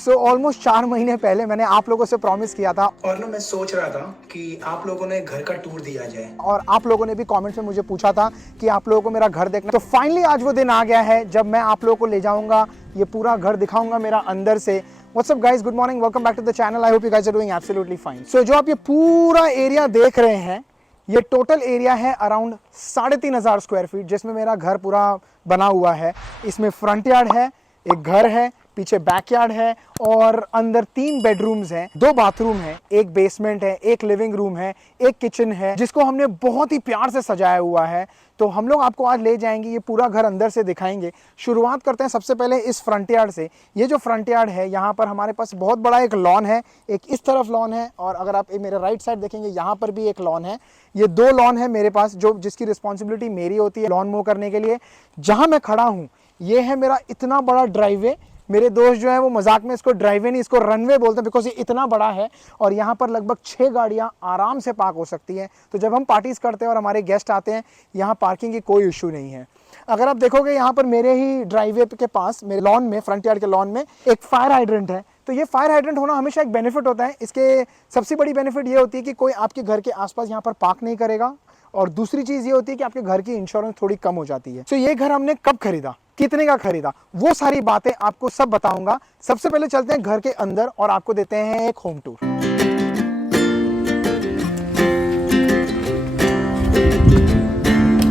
So almost 4 महीने पहले मैंने आप लोगों से प्रॉमिस किया था और ना मैं सोच रहा था कि आप लोगों ने घर का टूर दिया जाए। और आप लोगों ने भी कमेंट्स में मुझे पूछा था कि आप लोगों को मेरा घर देखना। तो फाइनली आज वो दिन आ गया है जब मैं आप लोगों को ले जाऊंगा, ये पूरा घर दिखाऊंगा मेरा अंदर से। What's up guys, good morning, welcome back to the channel. I hope you guys are doing absolutely fine. So जो आप ये पूरा एरिया देख रहे हैं, ये टोटल एरिया है अराउंड 3,500 स्क्वायर फीट, जिसमें मेरा घर पूरा बना हुआ है। इसमें फ्रंट यार्ड है, एक घर है, पीछे बैकयार्ड है और अंदर 3 बेडरूम्स हैं, 2 बाथरूम हैं, एक बेसमेंट है, एक लिविंग रूम है, एक किचन है, जिसको हमने बहुत ही प्यार से सजाया हुआ है। तो हम लोग आपको आज ले जाएंगे, ये पूरा घर अंदर से दिखाएंगे। शुरुआत करते हैं सबसे पहले इस फ्रंट यार्ड से। ये जो फ्रंट यार्ड है, यहाँ पर हमारे पास बहुत बड़ा एक लॉन है, एक इस तरफ लॉन है और अगर आप मेरे राइट साइड देखेंगे यहाँ पर भी एक लॉन है। ये 2 लॉन है मेरे पास, जो जिसकी रिस्पॉन्सिबिलिटी मेरी होती है लॉन मूव करने के लिए। जहाँ मैं खड़ा हूँ ये है मेरा इतना बड़ा ड्राइववे। मेरे दोस्त जो है वो मजाक में इसको ड्राइववे नहीं, इसको रनवे बोलते हैं, बिकॉज ये इतना बड़ा है और यहाँ पर लगभग 6 गाड़ियाँ आराम से पार्क हो सकती हैं। तो जब हम पार्टीज करते हैं और हमारे गेस्ट आते हैं, यहाँ पार्किंग की कोई इशू नहीं है। अगर आप देखोगे यहाँ पर मेरे ही ड्राइववे के पास, मेरे लॉन में, फ्रंट यार्ड के लॉन में एक फायर हाइड्रेंट है। तो ये फायर हाइड्रेंट होना हमेशा एक बेनिफिट होता है। इसके सबसे बड़ी बेनिफिट ये होती है कि कोई आपके घर के आसपास यहाँ पर पार्क नहीं करेगा और दूसरी चीज ये होती है कि आपके घर की इंश्योरेंस थोड़ी कम हो जाती है। तो ये घर हमने कब खरीदा, कितने का खरीदा, वो सारी बातें आपको सब बताऊंगा। सबसे पहले चलते हैं घर के अंदर और आपको देते हैं एक home tour.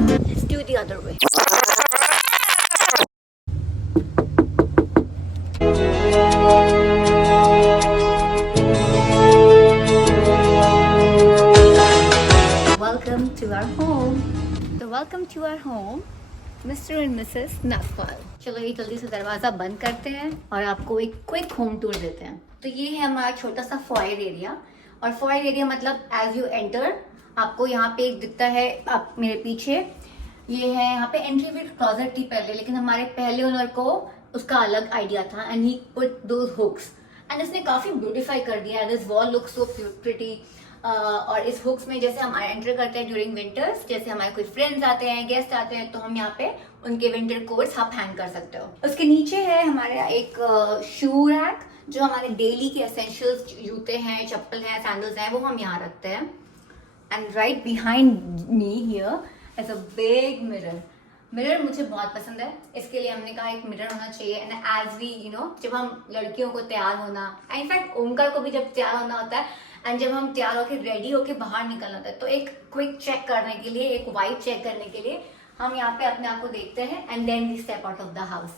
Let's do the other way. Welcome to our home. So welcome to our home, Mr. and Mrs. Nagpal. चलो ये जल्दी से दरवाज़ा बंद करते हैं और आपको एक क्विक होम टूर देते हैं। तो ये है हमारा छोटा सा फॉयर एरिया। और फॉयर एरिया मतलब एज यू एंटर आपको यहाँ पे एक दिखता है, आप मेरे पीछे ये है, यहाँ पे एंट्री विद क्लोजेट थी पहले, लेकिन हमारे पहले ओनर को उसका अलग आइडिया था and he put those hooks and इसने काफी ब्यूटीफाई कर दिया। This wall looks so pretty. और इस हुक्स में जैसे हम एंटर करते हैं ड्यूरिंग विंटर्स, जैसे हमारे कोई फ्रेंड्स आते हैं, गेस्ट आते हैं, तो हम यहाँ पे उनके विंटर कोट्स आप हैंग कर सकते हो। उसके नीचे है हमारा एक शू रैक, जो हमारे डेली के एसेंशियल्स, जूते हैं, चप्पल हैं, सैंडल्स हैं, वो हम यहाँ रखते हैं। And right behind me here is a big mirror. Mirror मुझे बहुत पसंद है, इसके लिए हमने कहा एक मिरर होना चाहिए। एंड एज वी जब हम लड़कियों को तैयार होना, इनफैक्ट ओमकार को भी जब तैयार होना होता है एंड जब हम तैयार होकर रेडी होकर बाहर निकलना होता है, तो एक क्विक चेक करने के लिए, एक वाइब चेक करने के लिए हम यहाँ पे अपने आप को देखते हैं and then we step out of the house.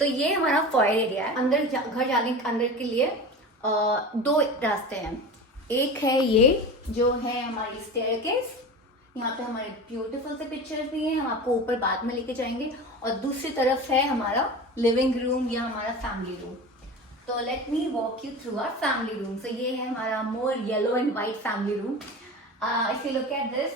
तो ये हमारा फॉयर एरिया है। घर जाने अंदर के लिए 2 रास्ते हैं। एक है ये जो है हमारी स्टेयरकेस, यहाँ पे हमारे ब्यूटीफुल से पिक्चर्स भी हैं, हम आपको ऊपर बाद में लेके जाएंगे। और दूसरी तरफ है हमारा लिविंग रूम या हमारा फैमिली रूम। तो let me walk you through our family room. So ये है हमारा more yellow and white family room. If you look at this,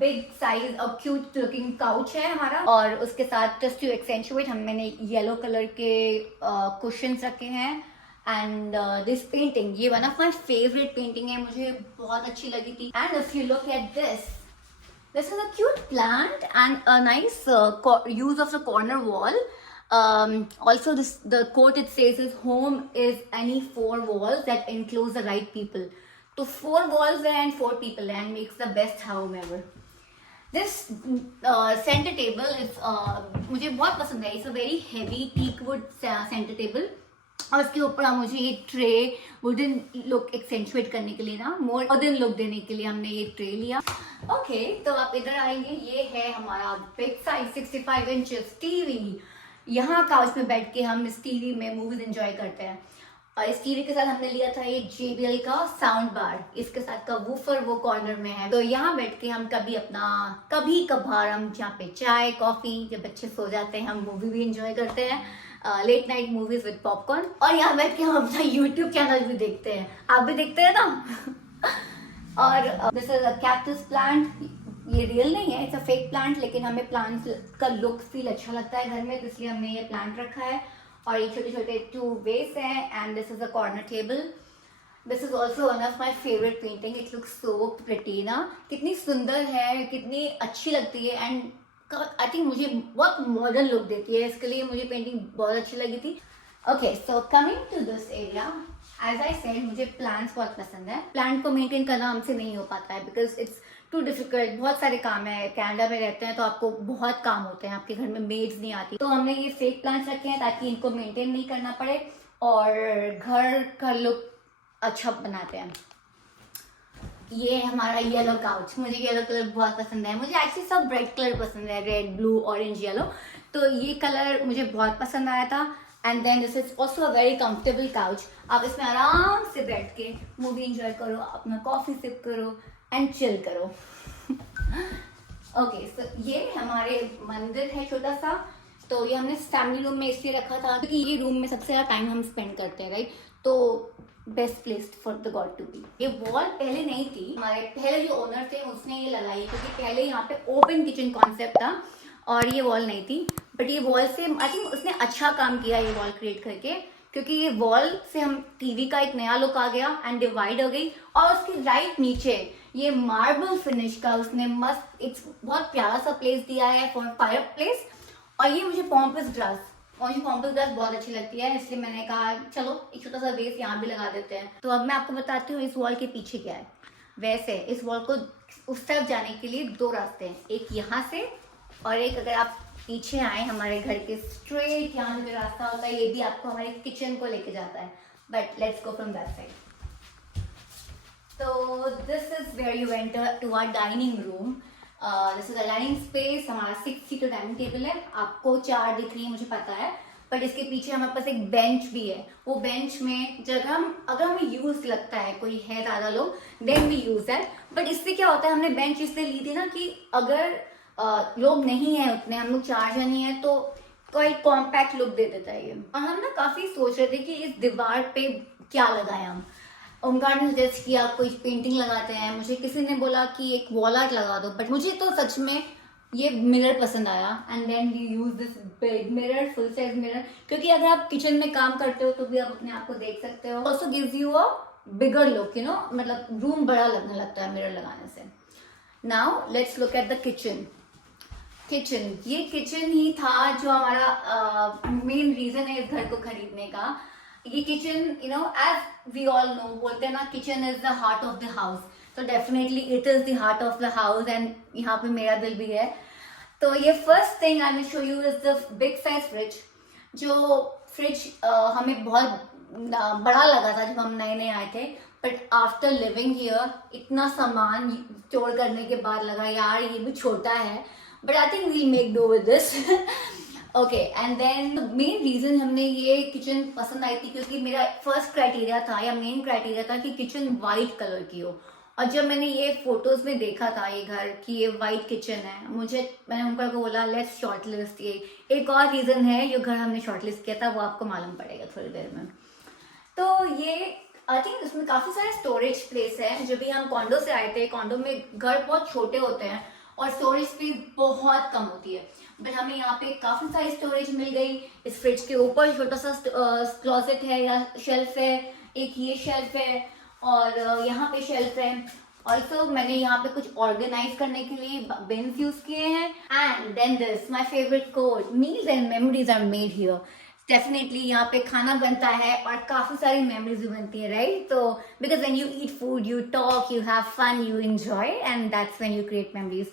big size और क्यूट लुकिंग काउच है हमारा, और उसके साथ जस्ट टू एक्सेंचुएट मैंने येलो कलर के कुशन्स रखे हैं। एंड दिस पेंटिंग, ये one of my favourite painting है, मुझे बहुत अच्छी लगी थी। And if you look eight this is a cute plant and a nice use of the corner wall. Also the quote it says is home is any 4 walls that enclose the right people. So 4 walls there and 4 people there and makes the best home ever. This center table is मुझे बहुत पसंद है। It's a very heavy teak wood center table और उसके ऊपर मुझे ये tray wooden look accentuate करने के लिए ना, मोर वुडन लुक देने के लिए हमने ये ट्रे लिया। ओके, तो आप इधर आएंगे, ये है हमारा बिग साइज 65 इंचेस टीवी। यहाँ काउच में बैठ के हम इस टीवी में मूवीज एंजॉय करते हैं। और इस टीवी के साथ हमने लिया था ये JBL का साउंड बार, इसके साथ का वूफर वो कॉर्नर में है। तो यहाँ बैठ के हम कभी कभार हम यहाँ पे चाय कॉफी, जब बच्चे सो जाते हैं, हम मूवी भी एंजॉय करते हैं, late night movies with popcorn. और यहाँ बैठ के हम अपना यूट्यूब चैनल भी देखते हैं, आप भी देखते हैं ना। और this is a cactus plant, ये रियल नहीं है, इट्स अ फेक प्लांट, लेकिन हमें प्लांट का लुक फील अच्छा लगता है घर में, तो इसलिए हमने ये प्लांट रखा है। और ये छोटे छोटे 2 वेस हैं and this is a corner table. This is also one of my favourite painting, it looks so pretty ना, कितनी सुंदर है, कितनी अच्छी लगती है। एंड आई थिंक मुझे बहुत मॉडर्न लुक देती है, इसके लिए मुझे पेंटिंग बहुत अच्छी लगी थी। Okay so coming to this area, as I said मुझे प्लांट्स बहुत पसंद है. प्लांट को मेंटेन करना हमसे नहीं हो पाता है बिकॉज इट्स टू डिफिकल्ट. बहुत सारे काम है. कनाडा में रहते हैं तो आपको बहुत काम होते हैं, आपके घर में मेड्स नहीं आती. तो हमने ये फेक प्लांट्स रखे हैं ताकि इनको मेंटेन नहीं करना पड़े और घर का लुक अच्छा बनाते हैं. ये हमारा येलो काउच. मुझे येलो कलर बहुत पसंद है. मुझे एक्चुअली सब ब्राइट कलर पसंद है, रेड, ब्लू, ऑरेंज, येलो. तो ये कलर मुझे बहुत पसंद आया था. And then this is also a very comfortable couch. आप इसमें आराम से बैठ के मूवी एंजॉय करो, अपना कॉफी सिप करो एंड चिल करो. ओके सो ये हमारे मंदिर है छोटा सा. तो ये हमने फैमिली रूम में इसलिए रखा था क्योंकि ये रूम में सबसे ज्यादा टाइम हम स्पेंड करते हैं, राइट. तो best place for the god to be. ये वॉल पहले नहीं थी. हमारे पहले जो ओनर थे उसने ये लगाई क्योंकि पहले यहाँ पे ओपन किचन कॉन्सेप्ट था और ये वॉल नहीं थी. बट ये वॉल से आई थिंक उसने अच्छा काम किया ये वॉल क्रिएट करके, क्योंकि ये वॉल से हम टीवी का एक नया लुक आ गया एंड डिवाइड हो गई. और उसके राइट नीचे ये मार्बल फिनिश का उसने मस्त एक बहुत प्यारा सा प्लेस दिया है फॉर फायर प्लेस. और ये मुझे पॉम्पस ग्रास, मुझे पॉम्पस ग्रास बहुत अच्छी लगती है, इसलिए मैंने कहा चलो एक छोटा सा बेस यहाँ भी लगा देते हैं. तो अब मैं आपको बताती हूँ इस वॉल के पीछे क्या है. वैसे इस वॉल को उस तरफ जाने के लिए दो रास्ते हैं, एक यहाँ से और एक अगर आप पीछे आए हमारे घर के स्ट्रेट यहाँ से जो रास्ता होता है, ये भी आपको हमारे किचन को लेके जाता है. But let's go from that side. तो this is where you enter to our dining room. This is a dining space. हमारा 6 सीटर डाइनिंग टेबल है. आपको 4 दिख रही है मुझे पता है, बट इसके पीछे हमारे पास एक बेंच भी है. वो बेंच में जगह अगर हमें यूज लगता है, कोई है ज्यादा लोग, then we use that. But इससे क्या होता है, हमने बेंच इसलिए ली थी ना कि अगर लोग नहीं है उतने, हम लोग 4 जन ही हैं, तो कोई कॉम्पैक्ट लुक दे देता है ये. और हम ना काफी सोच रहे थे कि इस दीवार पे क्या लगाए हम. ओमकार ने सजेस्ट किया कोई पेंटिंग लगाते हैं. मुझे किसी ने बोला कि एक वॉल आर्ट लगा दो, बट मुझे तो सच में ये मिरर पसंद आया. And then we use this big mirror, full size mirror, क्योंकि अगर आप किचन में काम करते हो तो भी आप अपने आप को देख सकते हो. Also gives you a bigger look, you know, मतलब रूम बड़ा लगने लगता है मिरर लगाने से. Now let's look at the kitchen. Kitchen, ये किचन ही था जो हमारा मेन रीजन है इस घर को खरीदने का. ये kitchen, you know, as we all know, बोलते हैं ना kitchen is the heart of the house. तो definitely it is the heart of the house and यहाँ पे मेरा दिल भी है. तो ये first thing I will show you is the big size fridge. जो फ्रिज हमें बहुत बड़ा लगा था जब हम नए नए आए थे, बट आफ्टर लिविंग हियर इतना सामान स्टोर करने के बाद लगा यार ये भी छोटा है. But I think we'll make do with this. Okay, and then main reason हमने ये किचन पसंद आई थी क्योंकि मेरा फर्स्ट क्राइटेरिया था या मेन क्राइटेरिया था कि किचन वाइट कलर की हो. और जब मैंने ये फोटोज में देखा था ये घर की ये वाइट किचन है, मैंने उनको बोला लेट्स शॉर्टलिस्ट. ये एक और रीजन है जो घर हमने शॉर्टलिस्ट किया था, वो आपको मालूम पड़ेगा थोड़ी देर में. तो ये आई थिंक इसमें काफी सारे स्टोरेज प्लेस है. जब भी हम कॉन्डो से आए थे, कॉन्डो में घर बहुत छोटे होते हैं और स्टोरेज स्पेस बहुत कम होती है, बट हमें यहाँ पे काफी सारी स्टोरेज मिल गई. इस फ्रिज के ऊपर छोटा सा क्लोजेट है या शेल्फ है, एक ये शेल्फ है और यहाँ पे शेल्फ है. ऑल्सो मैंने यहाँ पे कुछ ऑर्गेनाइज करने के लिए बिन्स यूज किए हैं. And then this my favourite quote, meals and memories are made here. Definitely यहाँ पे खाना बनता है और काफी सारी मेमोरीज भी बनती है, राइट. तो because when you eat food you talk, you have fun, you enjoy and that's when you create memories.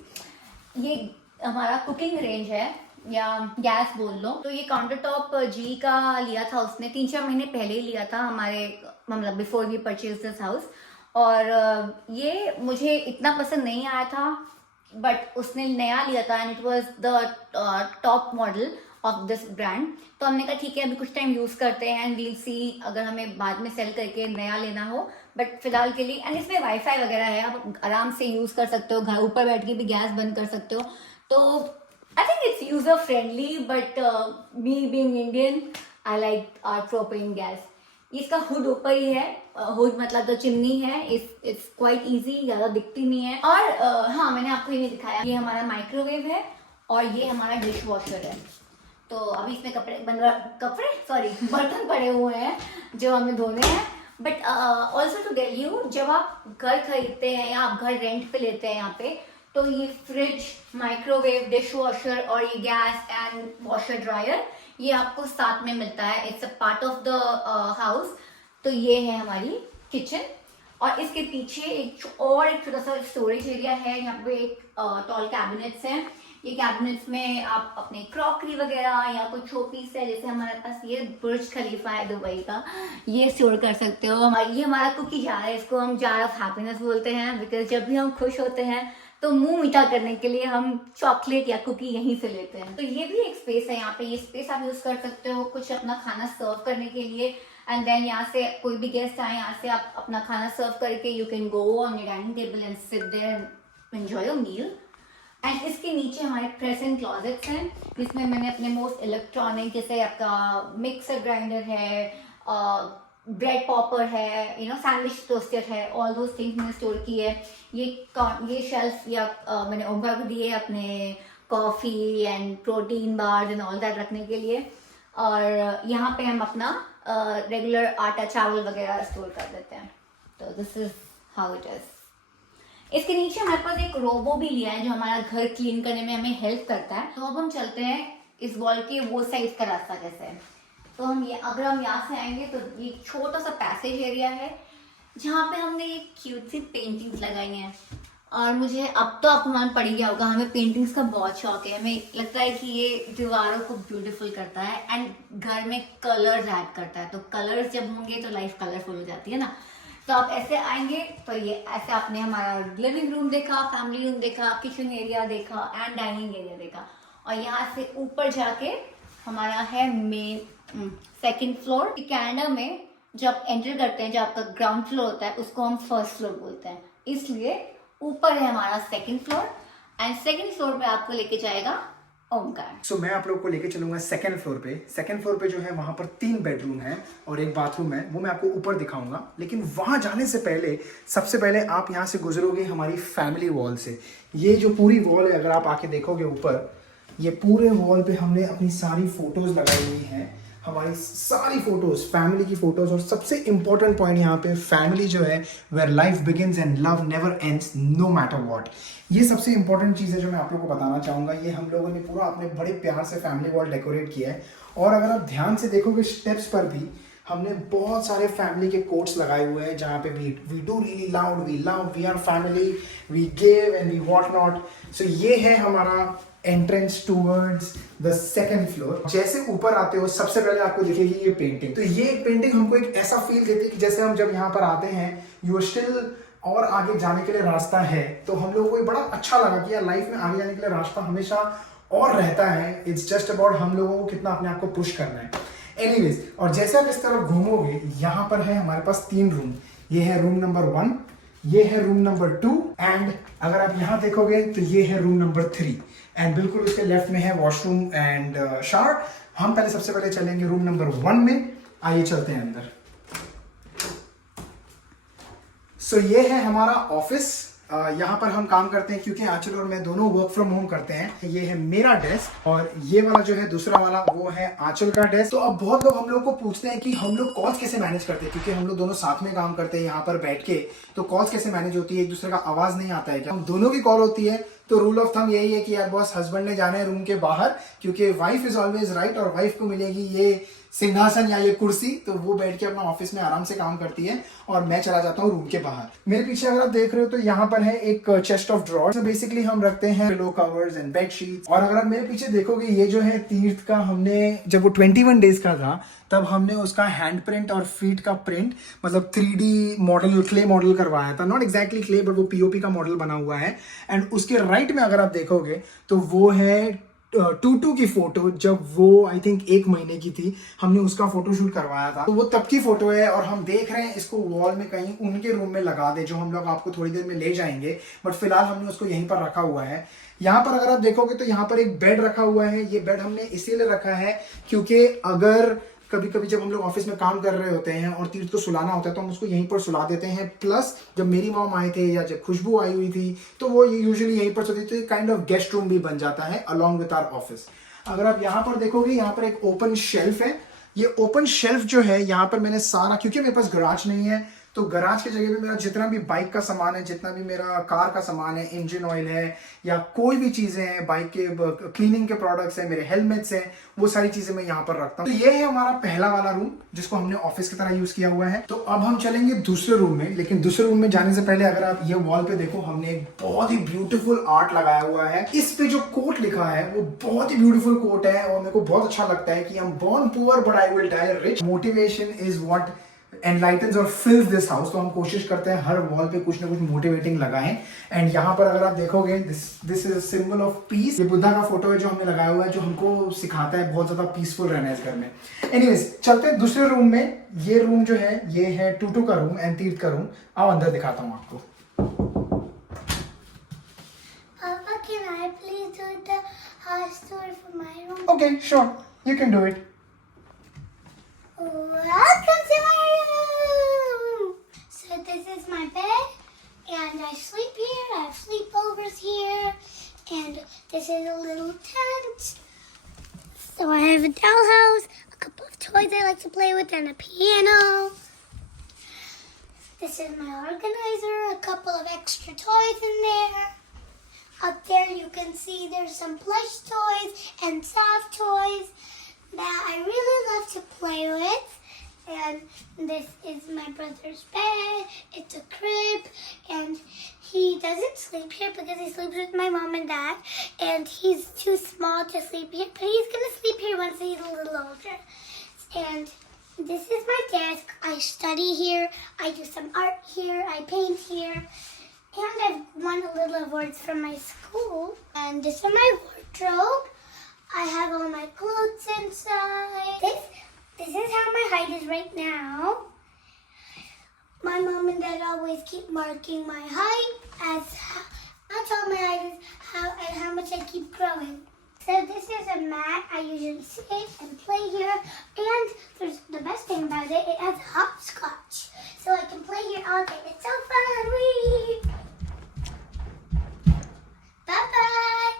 ये हमारा कुकिंग रेंज है या गैस बोल लो. तो ये काउंटर टॉप जी का लिया था उसने 3-4 महीने पहले ही लिया था हमारे, मतलब before we purchase this house. और ये मुझे इतना पसंद नहीं आया था, बट उसने नया लिया था and it was the top model of this brand. तो हमने कहा ठीक है अभी कुछ टाइम यूज करते हैं एंड वील सी अगर हमें बाद में सेल करके नया लेना हो. बट फिलहाल के लिए, एंड इसमें वाईफाई वगैरह है, आप आराम से यूज कर सकते हो, घर ऊपर बैठ के भी गैस बंद कर सकते हो. तो I think it's user friendly, but me being Indian I like our propane gas. इसका हुड ऊपर ही है, हुड मतलब जो चिमनी है, इट्स क्वाइट इजी, ज्यादा दिखती नहीं है. और हाँ, मैंने आपको ये दिखाया, ये हमारा माइक्रोवेव है और ये हमारा डिश वॉशर है. तो अभी इसमें बर्तन पड़े हुए हैं जो हमें धोने हैं. But also to tell you, जब आप घर खरीदते हैं या आप घर रेंट पे लेते हैं यहाँ पे, तो ये फ्रिज, माइक्रोवेव, डिश वॉशर और ये गैस एंड वॉशर ड्रायर, ये आपको साथ में मिलता है, it's a part of the house. तो ये है हमारी किचन, और इसके पीछे एक छोटा सा स्टोरेज एरिया है। यहाँ पे एक टॉल कैबिनेट्स हैं। ये कैबिनेट्स में आप अपने क्रॉकरी वगैरह या कोई शो पीस है, जैसे हमारे पास ये बुर्ज खलीफा है दुबई का, ये स्टोर कर सकते हो। ये हमारा कुकी जार है, इसको हम जार ऑफ हैप्पीनेस बोलते हैं, बिकॉज जब भी हम खुश होते हैं तो मुंह मीठा करने के लिए हम चॉकलेट या कुकी यहीं से लेते हैं। तो ये भी एक स्पेस है यहाँ पे, ये स्पेस आप यूज कर सकते हो कुछ अपना खाना सर्व करने के लिए। एंड देन यहाँ से कोई भी गेस्ट आए, यहाँ से आप अपना खाना सर्व करके you can go on your dining table and sit there and enjoy your meal. And इसके नीचे हमारे प्रेजेंट क्लॉजेट्स हैं, जिसमें मैंने अपने मोस्ट इलेक्ट्रॉनिक, जैसे आपका मिक्सर ग्राइंडर है, ब्रेड पॉपर है, सैंडविच टोस्टर है, ऑल दोज थिंग्स मैंने स्टोर की है। ये शेल्फ या मैंने ओमकार को दिए अपने coffee and protein bars and all that रखने के लिए। और यहाँ पे हम अपना रेगुलर आटा चावल वगैरह स्टोर कर देते हैं। तो this is how it is. इसके नीचे हमारे पास एक रोबो भी लिया है जो हमारा घर क्लीन करने में हमें हेल्प करता है। तो अब हम चलते हैं इस वॉल के वो साइड का रास्ता कैसे है। तो अगर हम यहाँ से आएंगे तो ये छोटा सा पैसेज एरिया है जहाँ पे हमने ये क्यूट सी पेंटिंग्स लगाई हैं। और मुझे अब तो आपको मान पड़ ही गया होगा, हमें पेंटिंग्स का बहुत शौक है। हमें लगता है कि ये दीवारों को ब्यूटीफुल करता है एंड घर में कलर्स ऐड करता है। तो कलर्स जब होंगे तो लाइफ कलरफुल हो जाती है ना। तो आप ऐसे आएंगे तो ये ऐसे आपने हमारा लिविंग रूम देखा, फैमिली रूम देखा, किचन एरिया देखा एंड डाइनिंग एरिया देखा। और यहाँ से ऊपर जाके हमारा है मेन सेकंड फ्लोर। कनाडा में जब एंटर करते हैं, जो आपका ग्राउंड फ्लोर होता है उसको हम फर्स्ट फ्लोर बोलते हैं, इसलिए ऊपर है हमारा second floor. And second floor पे आपको लेके जाएगा ओमकार। सो मैं आप लोग को लेके चलूंगा सेकंड फ्लोर पे। सेकंड फ्लोर पे जो है वहां पर 3 बेडरूम है और एक बाथरूम है, वो मैं आपको ऊपर दिखाऊंगा। लेकिन वहां जाने से पहले सबसे पहले आप यहाँ से गुजरोगे हमारी फैमिली वॉल से। ये जो पूरी वॉल है, अगर आप आके देखोगे ऊपर, ये पूरे वॉल पे हमने अपनी सारी फोटोज लगाई हुई हैं, हमारी सारी फोटोज, फैमिली की फोटोज। और सबसे इंपॉर्टेंट पॉइंट यहाँ पे, फैमिली जो है where life begins and love never ends no matter what. ये सबसे इंपॉर्टेंट चीज़ है जो मैं आप लोगों को बताना चाहूँगा। ये हम लोगों ने पूरा अपने बड़े प्यार से फैमिली वॉल डेकोरेट किया है। और अगर आप ध्यान से देखोगे स्टेप्स पर भी हमने बहुत सारे फैमिली के कोट्स लगाए हुए हैं, जहाँ पे we do really loud, we love, we are family, we give and we what not. So ये है हमारा entrance towards the second floor. जैसे ऊपर आते हो सबसे पहले आपको दिखेगी ये पेंटिंग। तो ये पेंटिंग हमको एक ऐसा फील देती है कि जैसे हम जब यहाँ पर आते हैं यू स्टिल और आगे जाने के लिए रास्ता है। तो हम लोगों को बड़ा अच्छा लगा कि यार लाइफ में आगे जाने के लिए रास्ता हमेशा और रहता है। इट्स जस्ट अबाउट हम लोगों को कितना अपने आप को पुश करना है। एनीवेज, और जैसे आप इस तरफ घूमोगे, यहाँ पर है हमारे पास 3 रूम। ये है रूम नंबर 1, ये है रूम नंबर 2 एंड अगर आप यहाँ देखोगे तो ये है रूम नंबर 3 एंड बिल्कुल उसके लेफ्ट में है वॉशरूम एंड शावर। हम पहले सबसे पहले चलेंगे रूम नंबर 1 में। आइए चलते हैं अंदर। सो ये है हमारा ऑफिस। यहाँ पर हम काम करते हैं क्योंकि आंचल और मैं दोनों वर्क फ्रॉम होम करते हैं। ये है मेरा डेस्क और ये वाला जो है दूसरा वाला वो है आंचल का डेस्क। तो अब बहुत लोग हम लोग को पूछते हैं कि हम लोग कॉल्स कैसे मैनेज करते हैं, क्योंकि हम लोग दोनों साथ में काम करते हैं यहाँ पर बैठ के। तो कॉल्स कैसे मैनेज होती है, एक दूसरे का आवाज नहीं आता है क्या? हम दोनों की कॉल होती है। तो रूल ऑफ थंब यही है कि यार बॉस हस्बैंड ने जाना है रूम के बाहर, क्योंकि वाइफ इज ऑलवेज राइट और वाइफ को मिलेगी ये सिंहासन या ये कुर्सी, तो वो बैठ के अपना ऑफिस में आराम से काम करती है और मैं चला जाता हूँ रूम के बाहर। मेरे पीछे अगर आप देख रहे हो तो यहाँ पर है एक चेस्ट ऑफ ड्रॉर्स। तो बेसिकली हम रखते हैं pillow covers and bed sheets. और अगर आप मेरे पीछे देखोगे, ये जो है तीर्थ का, हमने जब वो 21 डेज का था तब हमने उसका हैंड प्रिंट और फीट का प्रिंट, मतलब 3D मॉडल, क्ले मॉडल करवाया था। नॉट एग्जैक्टली क्ले बट वो पीओपी का मॉडल बना हुआ है। एंड उसके राइट में अगर आप देखोगे तो वो है टूटू की फोटो, जब वो आई थिंक 1 महीने की थी, हमने उसका फोटोशूट करवाया था। तो वो तब की फोटो है और हम देख रहे हैं इसको वॉल में कहीं उनके रूम में लगा दे, जो हम लोग आपको थोड़ी देर में ले जाएंगे। बट फिलहाल हमने उसको यहीं पर रखा हुआ है। यहाँ पर अगर आप देखोगे तो यहाँ पर एक बेड रखा हुआ है। ये बेड हमने इसीलिए रखा है क्योंकि अगर कभी कभी जब हम लोग ऑफिस में काम कर रहे होते हैं और तीर्थ को सुलाना होता है तो हम उसको यहीं पर सुला देते हैं। प्लस जब मेरी मॉम आए थे या जब खुशबू आई हुई थी तो वो यूजुअली यहीं पर सोती थी। काइंड ऑफ गेस्ट रूम भी बन जाता है अलॉन्ग विद आवर ऑफिस। अगर आप यहाँ पर देखोगे, यहाँ पर एक ओपन शेल्फ है। ये ओपन शेल्फ जो है, यहाँ पर मैंने सारा, क्योंकि मेरे पास गराज नहीं है तो गराज की जगह पे मेरा जितना भी बाइक का सामान है, जितना भी मेरा कार का सामान है, इंजन ऑयल है या कोई भी चीजें हैं, बाइक के क्लीनिंग के प्रोडक्ट्स हैं, मेरे हेलमेट्स हैं, वो सारी चीजें मैं यहाँ पर रखता हूँ। तो ये है हमारा पहला वाला रूम जिसको हमने ऑफिस की तरह यूज किया हुआ है। तो अब हम चलेंगे दूसरे रूम में, लेकिन दूसरे रूम में जाने से पहले अगर आप ये वॉल पे देखो, हमने एक बहुत ही ब्यूटीफुल आर्ट लगाया हुआ है। इस पे जो कोट लिखा है वो बहुत ही ब्यूटीफुल कोट है और मेरे को बहुत अच्छा लगता है कि हम born poor but I will die rich. Motivation is what enlightens और fills this house. तो हम कोशिश करते हैं हर वॉल पे कुछ ना कुछ मोटिवेटिंग लगाएं। एंड यहाँ पर अगर आप देखोगे, this is a symbol of peace. ये बुद्धा का फोटो है जो हमने लगाया हुआ है, जो हमको सिखाता है बहुत ज्यादा पीसफुल रहना है इस घर में। एनीवेज, चलते हैं दूसरे रूम में। ये रूम जो है ये है टूटू का रूम एंड तीर्थ का रूम। आओ अंदर दिखाता हूँ आपको। Papa, can I please do the house tour for my room? Okay, sure, you can do it. Welcome to my room! So this is my bed, and I sleep here, I have sleepovers here, and this is a little tent. So I have a dollhouse, a couple of toys I like to play with, and a piano. This is my organizer, a couple of extra toys in there. Up there you can see there's some plush toys and soft toys that I really love to play with. And this is my brother's bed. It's a crib, and he doesn't sleep here because he sleeps with my mom and dad, and he's too small to sleep here, but he's gonna sleep here once he's a little older. And this is my desk. I study here, I do some art here, I paint here, and I've won a little awards from my school. And this is my wardrobe. I have all my clothes inside. This is how my height is right now. My mom and dad always keep marking my height that's all my height is, how much I keep growing. So this is a mat. I usually sit and play here. And there's the best thing about it, it has hopscotch. So I can play here all day. It's so fun. Whee! Bye-bye.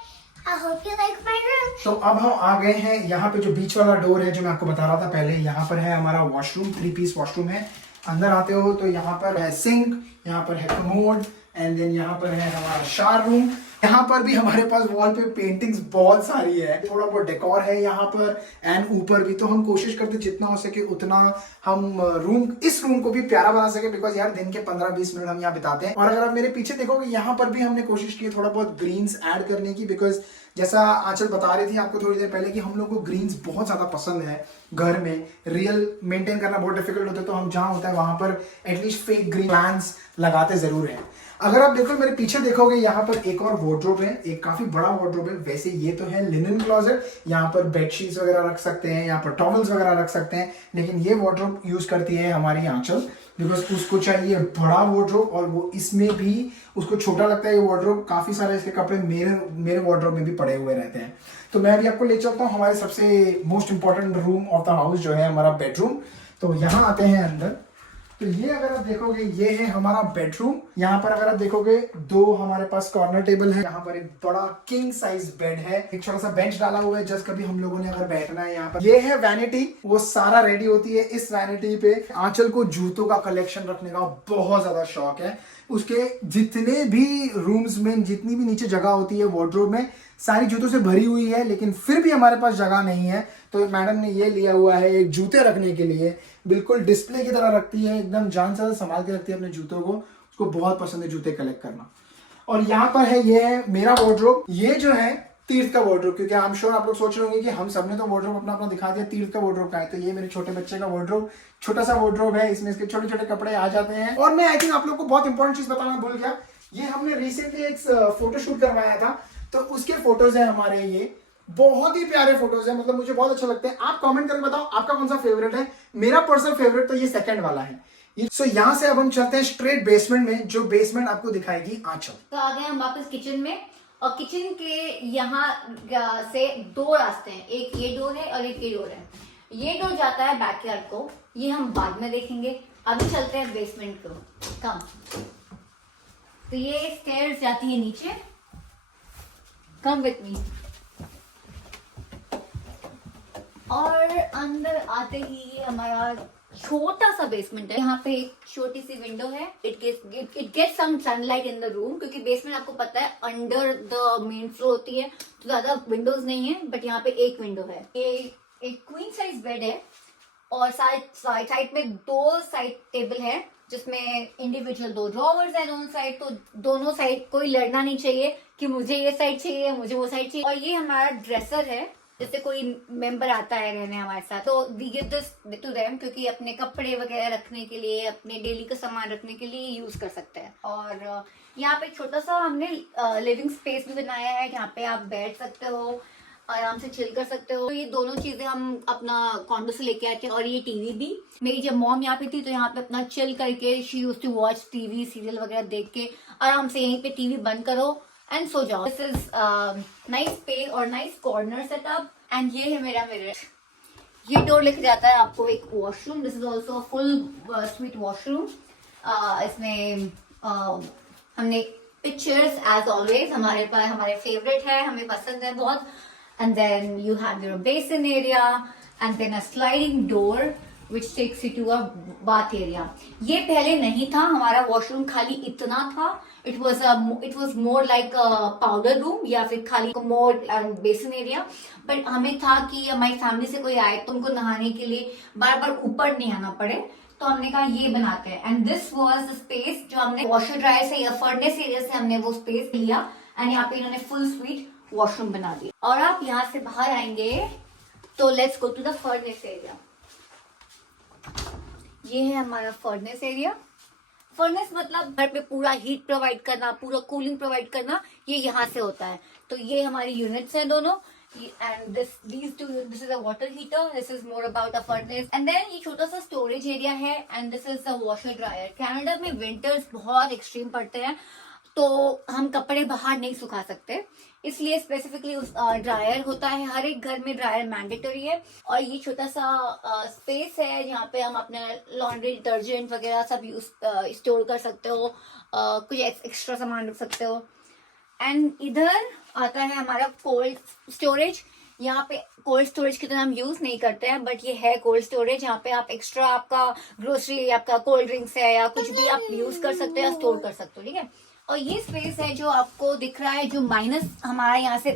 I hope you like my room. तो अब हम आ गए हैं यहाँ पे जो बीच वाला door है जो मैं आपको बता रहा था पहले। यहाँ पर है हमारा वॉशरूम, 3 पीस वॉशरूम है। अंदर आते हो तो यहाँ पर है सिंक, यहाँ पर है कमोड, एंड देन यहाँ पर है हमारा शावर रूम। यहाँ पर भी हमारे पास वॉल पे पेंटिंग्स बहुत सारी है, थोड़ा बहुत डेकोर है यहाँ पर एंड ऊपर भी। तो हम कोशिश करते जितना हो सके उतना हम इस रूम को भी प्यारा बना सके, बिकॉज यार दिन के 15-20 मिनट हम यहाँ बिताते हैं। और अगर आप मेरे पीछे देखोगे यहाँ पर भी हमने कोशिश की थोड़ा बहुत ग्रीन्स ऐड करने की, बिकॉज जैसा आंचल बता रही थी आपको थोड़ी देर पहले कि हम लोग को ग्रीन्स बहुत ज़्यादा पसंद है। घर में रियल मेंटेन करना बहुत डिफिकल्ट होता है, तो हम जहाँ होता है वहाँ पर एटलीस्ट फेक ग्रीन प्लांट्स लगाते ज़रूर हैं। अगर आप देखो मेरे पीछे देखोगे यहाँ पर एक और वार्डरोब है, एक काफी बड़ा वार्डरोब है। वैसे ये तो है लिनन क्लोजेट, यहाँ पर बेडशीट्स वगैरह रख सकते हैं, यहाँ पर टॉवल्स वगैरह रख सकते हैं, लेकिन ये वार्डरोब यूज करती है हमारी आंचल, बिकॉज उसको चाहिए बड़ा वार्डरोब और वो इसमें भी उसको छोटा लगता है ये वार्डरोब। काफी सारे इसके कपड़े मेरे वार्डरोब में भी पड़े हुए रहते हैं। तो मैं अभी आपको ले चलता हूँ हमारे सबसे most important room of the house जो है हमारा बेडरूम। तो यहाँ आते हैं अंदर। तो ये अगर आप देखोगे ये है हमारा बेडरूम। यहाँ पर अगर आप देखोगे 2 हमारे पास कॉर्नर टेबल है, यहाँ पर एक बड़ा किंग साइज बेड है, एक छोटा सा बेंच डाला हुआ है जस्ट कभी हम लोगों ने अगर बैठना है यहाँ पर। ये है वैनिटी, वो सारा रेडी होती है इस वैनिटी पे। आंचल को जूतों का कलेक्शन रखने का बहुत ज्यादा शौक है। उसके जितने भी रूम्स में जितनी भी नीचे जगह होती है वार्डरोब में सारी जूतों से भरी हुई है, लेकिन फिर भी हमारे पास जगह नहीं है। तो मैडम ने ये लिया हुआ है एक जूते रखने के लिए, बिल्कुल डिस्प्ले की तरह रखती है, एकदम जान से संभाल के रखती है अपने जूतों को। उसको बहुत पसंद है जूते कलेक्ट करना। और यहाँ पर है ये है मेरा वार्डरोब, ये जो है तीर्थ का वार्डरोब, क्योंकि आई एम श्योर आप लोग सोच रहे होंगे कि हम सबने तो वार्डरोब अपना अपना दिखा दिया, तीर्थ का वार्डरोब का है। तो ये मेरे छोटे बच्चे का वार्डरोब, छोटा सा वार्डरोब है, इसमें इसके छोटे छोटे कपड़े आ जाते हैं। और मैं आई थिंक आप लोग को बहुत इंपॉर्टेंट चीज बताना भूल गया, ये हमने रिसेंटली एक फोटोशूट करवाया था, तो उसके फोटोज है हमारे। ये बहुत ही प्यारे फोटोज है, मतलब मुझे बहुत अच्छा लगता है। आप कमेंट करके बताओ आपका कौन सा फेवरेट है। मेरा पर्सनल फेवरेट तो ये सेकंड वाला है। सो यहाँ से अब हम चलते हैं स्ट्रेट बेसमेंट में, जो बेसमेंट आपको दिखाएगी आंचल। तो आ गए हम वापस किचन में, और किचन के यहाँ से 2 रास्ते हैं, एक ये डोर है और एक ये डोर है। ये डोर जाता है बैकयार्ड को, ये हम बाद में देखेंगे। अभी चलते हैं बेसमेंट को। कम। तो ये स्टेयर्स जाती है नीचे, कम विथ मी। और अंदर आते ही हमारा छोटा सा बेसमेंट है। यहाँ पे एक छोटी सी विंडो है। It get some sunlight in the room, क्योंकि बेसमेंट आपको पता है अंडर द मेन फ्लोर होती है, तो ज्यादा विंडोज नहीं है, बट यहाँ पे एक विंडो है। ये एक क्वीन साइज बेड है और साइड में 2 साइड टेबल है, जिसमें इंडिविजुअल 2 ड्रॉवर्स है दोनों साइड। तो दोनों साइड कोई लड़ना नहीं चाहिए कि मुझे ये साइड चाहिए, मुझे वो साइड चाहिए। और ये हमारा ड्रेसर है, जैसे कोई मेंबर आता है रहने हमारे साथ, तो we give this to them, क्योंकि अपने कपड़े वगैरह रखने के लिए, अपने डेली का सामान रखने के लिए यूज कर सकते हैं। और यहाँ पे छोटा सा हमने लिविंग स्पेस भी बनाया है, जहाँ पे आप बैठ सकते हो, आराम से चिल कर सकते हो। तो ये दोनों चीजें हम अपना कॉन्डो से लेके आते हैं। और ये टीवी भी, मेरी जब मॉम यहाँ पे थी तो यहाँ पे अपना चिल करके she used to watch TV, serial वगैरह देख के आराम से यहीं पे टीवी बंद करो एंड सो जाओ। दिस इज नाइस स्पेस और नाइस कॉर्नर सेटअप। एंड ये है मेरा मिरर। ये डोर लेके जाता है आपको एक washroom. This is also full sweet washroom. इसमें हमने पिक्चर्स एज ऑलवेज हमारे पास, हमारे फेवरेट है, हमें पसंद है बहुत। And then you have your basin area and then a sliding door which takes you to a bath area. ये पहले नहीं था, हमारा वॉशरूम खाली इतना था। It was more like a powder room या फिर खाली more basin area. But हमें था कि हमारी फैमिली से कोई आए तो उनको नहाने के लिए बार बार ऊपर नहीं आना पड़े, तो हमने कहा ये बनाते हैं। And this was the space जो हमने वॉशर ड्रायर से या फर्नेस एरिया से हमने वो स्पेस लिया एंड यहाँ पे इन्होंने फुल स्वीट वॉशरूम बना दिया। और आप यहाँ से बाहर आएंगे तो let's go to the furnace area. ये है हमारा फर्नेस एरिया। फर्नेस मतलब घर पे पूरा हीट प्रोवाइड करना, पूरा कूलिंग प्रोवाइड करना, ये यहाँ से होता है। तो ये हमारी यूनिट्स हैं दोनों। And this is a water heater, this is more about a furnace. And then ये छोटा सा स्टोरेज एरिया है and this is a washer dryer. Canada में विंटर्स बहुत एक्सट्रीम पड़ते हैं, तो हम कपड़े बाहर नहीं सुखा सकते, इसलिए स्पेसिफिकली ड्रायर होता है। हर एक घर में ड्रायर मैंडेटरी है। और ये छोटा सा स्पेस है जहाँ पे हम अपने लॉन्ड्री डिटर्जेंट वगैरह सब स्टोर कर सकते हो, कुछ एक्स्ट्रा सामान रख सकते हो। एंड इधर आता है हमारा कोल्ड स्टोरेज। यहाँ पे कोल्ड स्टोरेज की तरह हम यूज नहीं करते हैं, बट ये है कोल्ड स्टोरेज। यहाँ पे आप एक्स्ट्रा आपका ग्रोसरी, आपका कोल्ड ड्रिंक्स है या कुछ भी आप यूज कर सकते हो या स्टोर कर सकते हो, ठीक है। और ये स्पेस है जो आपको दिख रहा है, जो माइनस हमारा यहाँ से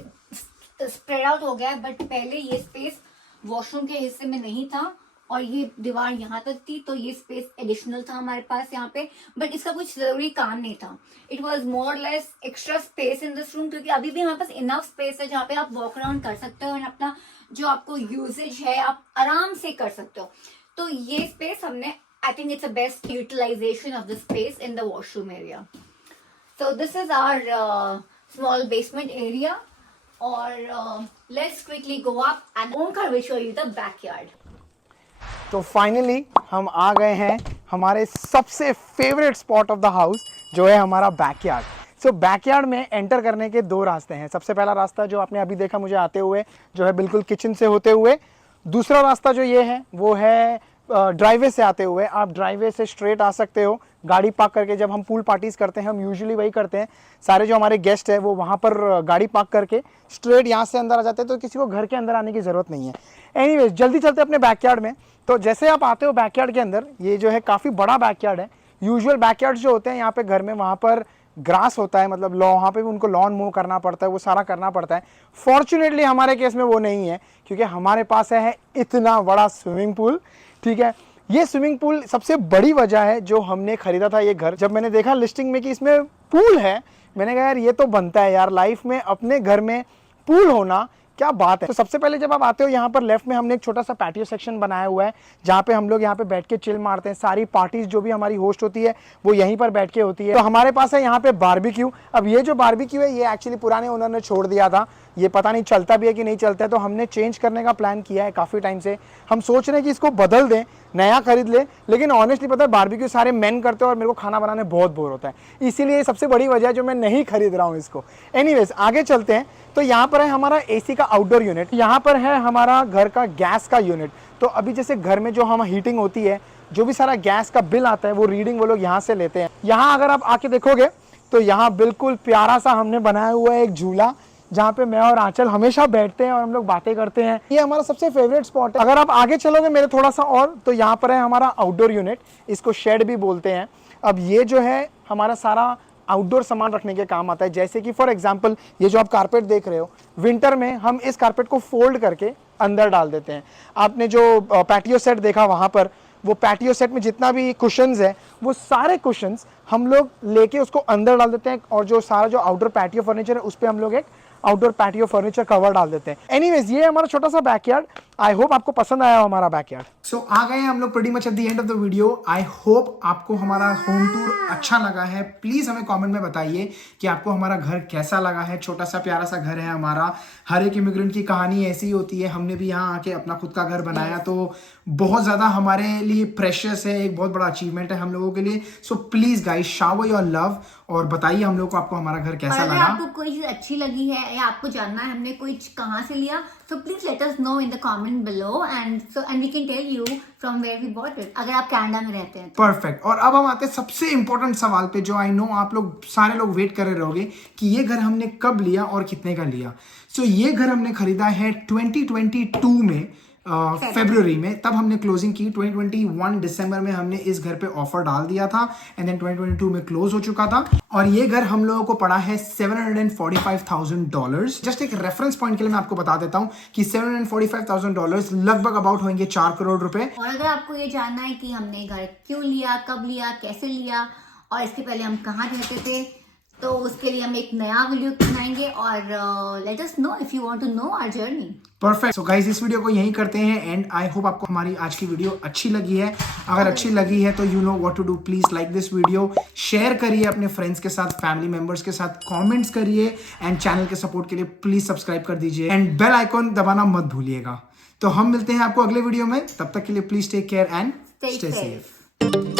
स्प्रेड आउट हो गया है, बट पहले ये स्पेस वॉशरूम के हिस्से में नहीं था और ये दीवार यहाँ तक थी, तो ये स्पेस एडिशनल था हमारे पास यहाँ पे, बट इसका कुछ जरूरी काम नहीं था। It was more less extra space in this room, क्योंकि अभी भी हमारे पास इनफ स्पेस है जहाँ पे आप वॉक अराउंड कर सकते हो और अपना जो आपको यूजेज है आप आराम से कर सकते हो। तो ये स्पेस हमने, I think it's a best utilisation of the space in the washroom area. So this is our small basement area, और let's quickly go up and Omkar will show you the backyard. तो finally हम आ गए हैं हमारे सबसे favourite spot of the house, जो है हमारा बैकयार्ड। सो बैकयार्ड में एंटर करने के 2 रास्ते हैं। सबसे पहला रास्ता जो आपने अभी देखा मुझे आते हुए, जो है बिल्कुल किचन से होते हुए। दूसरा रास्ता जो ये है वो है ड्राइवे से आते हुए। आप ड्राइवे से स्ट्रेट आ सकते हो गाड़ी पार्क करके। जब हम पूल पार्टीज करते हैं, हम यूजुअली वही करते हैं, सारे जो हमारे गेस्ट है वो वहाँ पर गाड़ी पार्क करके स्ट्रेट यहाँ से अंदर आ जाते हैं, तो किसी को घर के अंदर आने की ज़रूरत नहीं है। एनीवेज जल्दी चलते अपने बैकयार्ड में। तो जैसे आप आते हो बैकयार्ड के अंदर, ये जो है काफ़ी बड़ा बैकयार्ड है। यूजुअल बैकयार्ड जो होते हैं यहाँ पे घर में, वहाँ पर ग्रास होता है, मतलब वहाँ पे भी उनको लॉन मूव करना पड़ता है, वो सारा करना पड़ता है। फॉर्चुनेटली हमारे केस में वो नहीं है, क्योंकि हमारे पास है इतना बड़ा स्विमिंग पूल, ठीक है। ये स्विमिंग पूल सबसे बड़ी वजह है जो हमने खरीदा था ये घर। जब मैंने देखा लिस्टिंग में कि इसमें पूल है, मैंने कहा यार ये तो बनता है यार, लाइफ में अपने घर में पूल होना क्या बात है। तो सबसे पहले जब आप आते हो यहाँ पर लेफ्ट में हमने एक छोटा सा पैटियो सेक्शन बनाया हुआ है, जहाँ पे हम लोग यहाँ पे बैठ के चिल मारते हैं। सारी पार्टीज जो भी हमारी होस्ट होती है वो यहीं पर बैठ के होती है। तो हमारे पास है यहाँ पे बारबेक्यू। अब ये जो बारबेक्यू है ये एक्चुअली पुराने ओनर ने छोड़ दिया था, ये पता नहीं चलता भी है कि नहीं चलता है, तो हमने चेंज करने का प्लान किया है काफ़ी टाइम से। हम सोच रहे हैं कि इसको बदल दें, नया खरीद ले, लेकिन ऑनेस्टली पता है बारबेक्यू सारे मेन करते हैं और मेरे को खाना बनाने बहुत बोर होता है, इसीलिए सबसे बड़ी वजह है जो मैं नहीं खरीद रहा हूँ इसको। एनीवेज आगे चलते हैं। तो यहाँ पर है हमारा एसी का आउटडोर यूनिट, यहाँ पर है हमारा घर का गैस का यूनिट। तो अभी जैसे घर में जो हम हीटिंग होती है, जो भी सारा गैस का बिल आता है वो रीडिंग वो लोग यहाँ से लेते हैं। यहाँ अगर आप आके देखोगे तो यहाँ बिल्कुल प्यारा सा हमने बनाया हुआ है एक झूला, जहाँ पे मैं और आंचल हमेशा बैठते हैं और हम लोग बातें करते हैं। ये हमारा सबसे फेवरेट स्पॉट है। अगर आप आगे चलोगे मेरे थोड़ा सा और, तो यहाँ पर है हमारा आउटडोर यूनिट, इसको शेड भी बोलते हैं। अब ये जो है हमारा सारा आउटडोर सामान रखने के काम आता है। जैसे कि फॉर एग्जांपल ये जो आप कारपेट देख रहे हो, विंटर में हम इस कारपेट को फोल्ड करके अंदर डाल देते हैं। आपने जो पैटियो सेट देखा वहाँ पर, वो पैटियो सेट में जितना भी कुशन्स है, वो सारे कुशन्स हम लोग लेके उसको अंदर डाल देते हैं, और जो सारा जो आउटडोर पैटियो फर्नीचर है उस पर हम लोग एक आउटडोर पैटियो फर्नीचर कवर डाल देते हैं। एनीवेज, ये हमारा छोटा सा बैकयार्ड। आई होप आपको पसंद आया हमारा बैकयार्ड। सो आ गए हैं हम लोग pretty much at the end of the video. I hope आपको हमारा होम टूर अच्छा लगा है। प्लीज हमें कमेंट में बताइए कि आपको हमारा घर कैसा लगा है। छोटा सा प्यारा सा घर है हमारा। हर एक इमिग्रेंट की कहानी ऐसी ही होती है। हमने भी यहाँ आके अपना खुद का घर बनाया, तो बहुत ज्यादा हमारे लिए प्रेशियस है, एक बहुत बड़ा अचीवमेंट है हम लोगों के लिए। So please guys, shower your love और बताइए हम लोग को आपको हमारा घर कैसा अगर लगा। आपको कोई चीज अच्छी लगी है या आपको जानना है हमने कोई कहाँ से लिया, so please let us know in the comment below and we can tell you from where we bought it, अगर आप कनाडा में रहते हैं तो। परफेक्ट। और अब हम आते हैं सबसे इंपॉर्टेंट सवाल पे, जो आई नो आप लोग सारे लोग वेट कर रहे होंगे कि ये घर हमने कब लिया और कितने का लिया। सो ये घर हमने खरीदा है 2022 में, फरवरी में। तब हमने क्लोजिंग की। 2021 दिसंबर में हमने इस घर पे ऑफर डाल दिया था, एंड देन 2022 में क्लोज हो चुका था। और ये घर हम लोगों को पड़ा है $745,000। जस्ट एक रेफरेंस पॉइंट के लिए मैं आपको बता देता हूँ कि $745,000 लगभग अबाउट होंगे 4 करोड़ रुपए। और अगर आपको ये जानना है कि हमने घर क्यों लिया, कब लिया, कैसे लिया और इसके पहले हम कहाँ रहते थे, तो उसके लिए हम एक नया वीडियो बनाएंगे और let us know if you want to know our journey. Perfect. So guys, इस वीडियो को यहीं करते हैं एंड आई होप आपको हमारी आज की वीडियो अच्छी लगी है। अगर अच्छी लगी है तो you know what to do, please like this video, share करिए अपने फ्रेंड्स के साथ, फैमिली मेंबर्स के साथ, कमेंट्स करिए, एंड चैनल के सपोर्ट के लिए प्लीज सब्सक्राइब कर दीजिए एंड बेल आइकॉन दबाना मत भूलिएगा। तो हम मिलते हैं आपको अगले वीडियो में। तब तक के लिए please take care and stay safe.